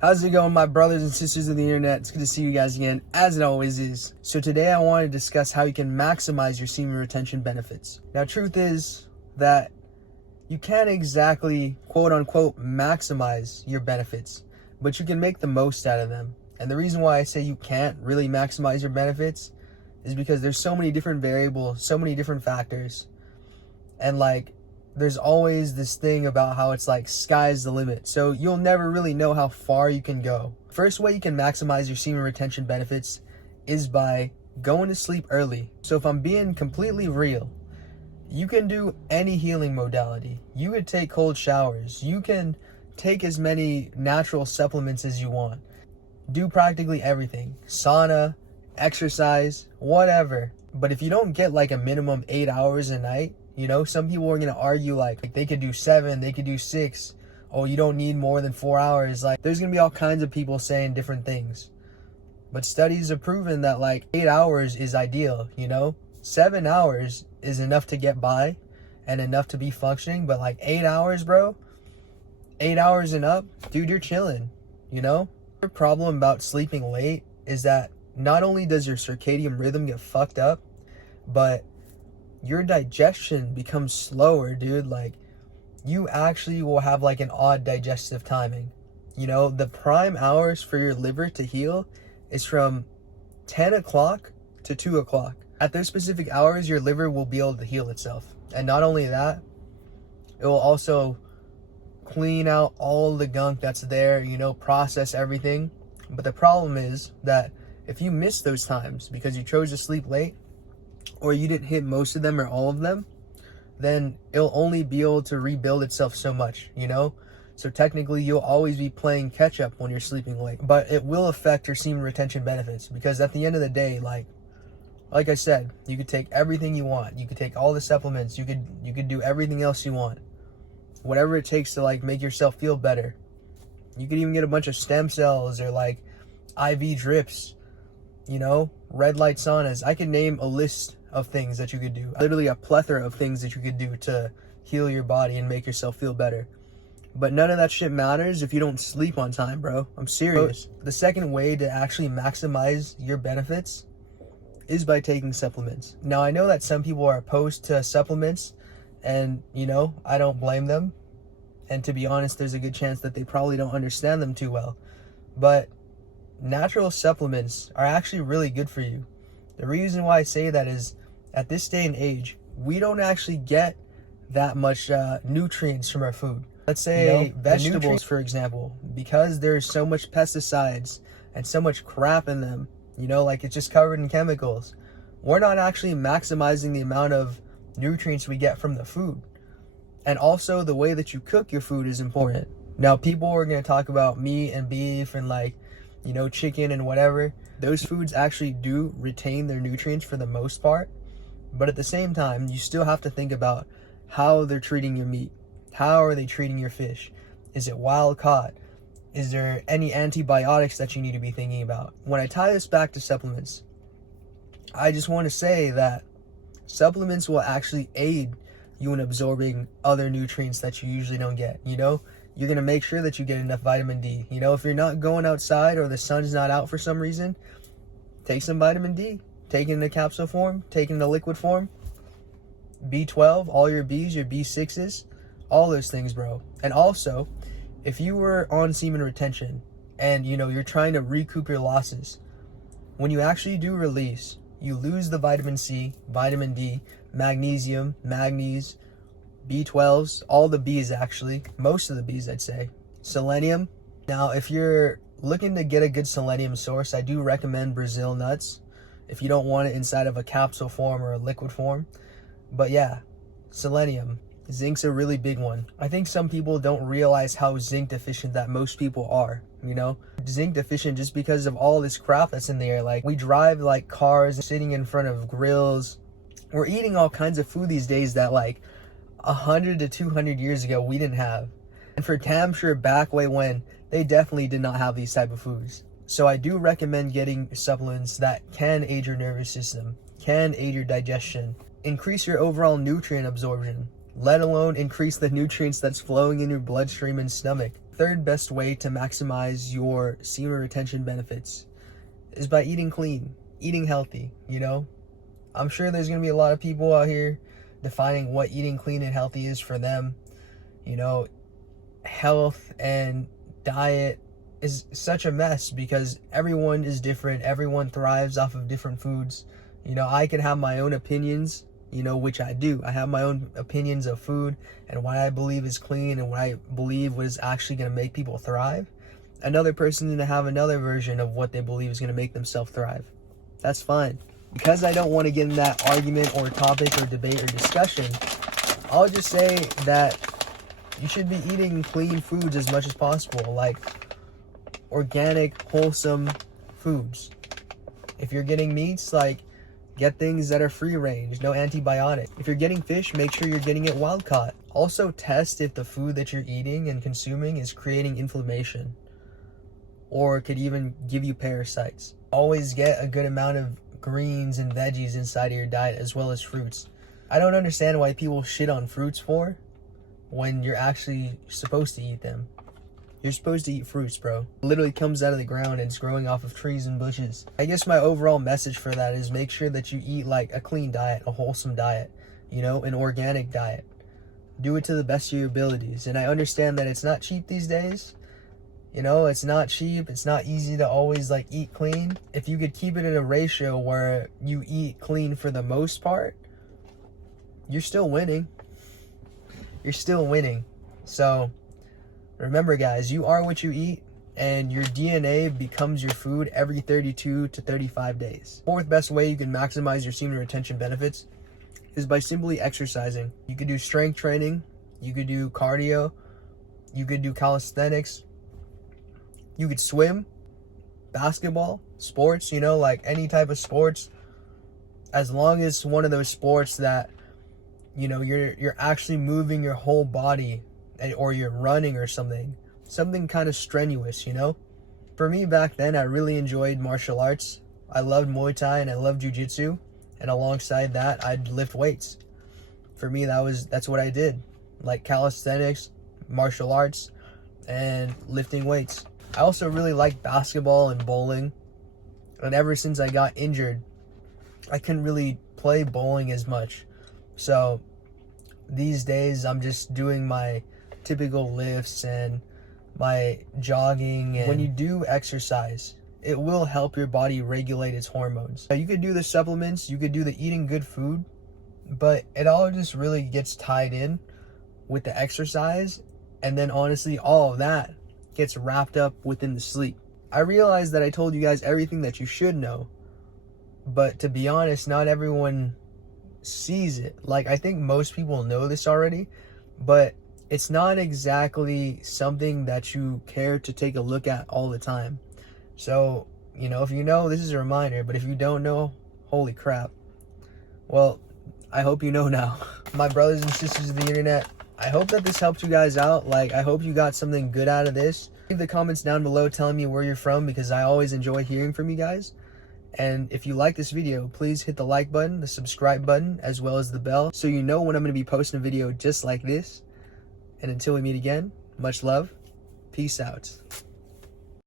How's it going, my brothers and sisters of the internet? It's good to see you guys again, as it always is. So today I want to discuss how you can maximize your semen retention benefits. Now, truth is that you can't exactly, quote unquote, maximize your benefits, but you can make the most out of them. And the reason why I say you can't really maximize your benefits is because there's so many different variables, so many different factors. And there's always this thing about how it's like sky's the limit. So you'll never really know how far you can go. First way you can maximize your semen retention benefits is by going to sleep early. So if I'm being completely real, you can do any healing modality. You could take cold showers. You can take as many natural supplements as you want. Do practically everything. Sauna, exercise, whatever. But if you don't get like a minimum 8 hours a night, some people are going to argue like they could do 7, they could do 6. Oh, you don't need more than 4 hours. There's going to be all kinds of people saying different things. But studies have proven that 8 hours is ideal, 7 hours is enough to get by and enough to be functioning. But 8 hours, bro, 8 hours and up, dude, you're chilling, The problem about sleeping late is that not only does your circadian rhythm get fucked up, but your digestion becomes slower, dude. You actually will have an odd digestive timing. The prime hours for your liver to heal is from 10 o'clock to 2 o'clock. At those specific hours, your liver will be able to heal itself. And not only that, it will also clean out all the gunk that's there, process everything. But the problem is that if you miss those times because you chose to sleep late, or you didn't hit most of them or all of them, then it'll only be able to rebuild itself so much, So technically, you'll always be playing catch up when you're sleeping late. But it will affect your semen retention benefits because at the end of the day, like I said, you could take everything you want. You could take all the supplements. You could do everything else you want. Whatever it takes to make yourself feel better. You could even get a bunch of stem cells or IV drips, red light saunas. I could name a list of things that you could do. Literally a plethora of things that you could do to heal your body and make yourself feel better. But none of that shit matters if you don't sleep on time, bro. I'm serious. The second way to actually maximize your benefits is by taking supplements. Now, I know that some people are opposed to supplements, and, I don't blame them. And to be honest, there's a good chance that they probably don't understand them too well. But natural supplements are actually really good for you. The reason why I say that is at this day and age, we don't actually get that much nutrients from our food. Let's say vegetables, for example, because there's so much pesticides and so much crap in them, it's just covered in chemicals. We're not actually maximizing the amount of nutrients we get from the food. And also the way that you cook your food is important. Now, people are going to talk about meat and beef and chicken and whatever. Those foods actually do retain their nutrients for the most part. But at the same time, you still have to think about how they're treating your meat. How are they treating your fish? Is it wild caught? Is there any antibiotics that you need to be thinking about? When I tie this back to supplements, I just want to say that supplements will actually aid you in absorbing other nutrients that you usually don't get, You're going to make sure that you get enough vitamin D. If you're not going outside or the sun's not out for some reason, take some vitamin D. Take it in a capsule form, take it in a liquid form. B12, all your Bs, your B6s, all those things, bro. And also, if you were on semen retention and, you're trying to recoup your losses, when you actually do release, you lose the vitamin C, vitamin D, magnesium, manganese, B12s, all the Bs actually, most of the Bs I'd say, selenium. Now, if you're looking to get a good selenium source, I do recommend Brazil nuts if you don't want it inside of a capsule form or a liquid form. But yeah, selenium. Zinc's a really big one. I think some people don't realize how zinc deficient that most people are, Zinc deficient just because of all this crap that's in the air. We drive cars sitting in front of grills. We're eating all kinds of food these days that 100 to 200 years ago we didn't have. And for damn sure back way when, they definitely did not have these type of foods. So I do recommend getting supplements that can aid your nervous system, can aid your digestion, increase your overall nutrient absorption, let alone increase the nutrients that's flowing in your bloodstream and stomach. third best way to maximize your semen retention benefits is by eating clean, eating healthy, you know? I'm sure there's going to be a lot of people out here defining what eating clean and healthy is for them. You know, health and diet is such a mess because everyone is different. Everyone thrives off of different foods. You know, I can have my own opinions, you know, which I do. I have my own opinions of food and what I believe is clean and what I believe is actually going to make people thrive. Another person going to have another version of what they believe is going to make themselves thrive. That's fine. Because I don't want to get in that argument or topic or debate or discussion, I'll just say that you should be eating clean foods as much as possible, like organic, wholesome foods. If you're getting meats, like, get things that are free range, no antibiotic. If you're getting fish, make sure you're getting it wild caught. Also test if the food that you're eating and consuming is creating inflammation or could even give you parasites. Always get a good amount of greens and veggies inside of your diet as well as fruits. I don't understand why people shit on fruits for when you're actually supposed to eat them. You're supposed to eat fruits, bro. It literally comes out of the ground and it's growing off of trees and bushes. I guess my overall message for that is make sure that you eat like a clean diet, a wholesome diet, you know, an organic diet. Do it to the best of your abilities. And I understand that it's not cheap these days. You know, it's not cheap. It's not easy to always like eat clean. If you could keep it in a ratio where you eat clean for the most part, you're still winning. You're still winning. So remember, guys, you are what you eat, and your DNA becomes your food every 32 to 35 days. Fourth best way you can maximize your semen retention benefits is by simply exercising. You could do strength training, you could do cardio, you could do calisthenics, you could swim, basketball, sports, you know, like any type of sports, as long as one of those sports that, you know, you're actually moving your whole body, or you're running or something kind of strenuous, you know? For me back then, I really enjoyed martial arts. I loved Muay Thai and I loved Jiu-Jitsu, and alongside that, I'd lift weights. For me, that's what I did, like calisthenics, martial arts, and lifting weights. I also really liked basketball and bowling, and ever since I got injured, I couldn't really play bowling as much. So these days, I'm just doing my typical lifts and my jogging. And when you do exercise, it will help your body regulate its hormones. Now, you could do the supplements, you could do the eating good food, but it all just really gets tied in with the exercise, and then honestly, all of that gets wrapped up within the sleep. I realize that I told you guys everything that you should know, but to be honest, not everyone sees it. Like, I think most people know this already, but it's not exactly something that you care to take a look at all the time. So, you know, if you know, this is a reminder, but if you don't know, holy crap. Well, I hope you know now. My brothers and sisters of the internet, I hope that this helped you guys out. Like, I hope you got something good out of this. Leave the comments down below telling me where you're from, because I always enjoy hearing from you guys. And if you like this video, please hit the like button, the subscribe button, as well as the bell, so you know when I'm going to be posting a video just like this. And until we meet again, much love. Peace out.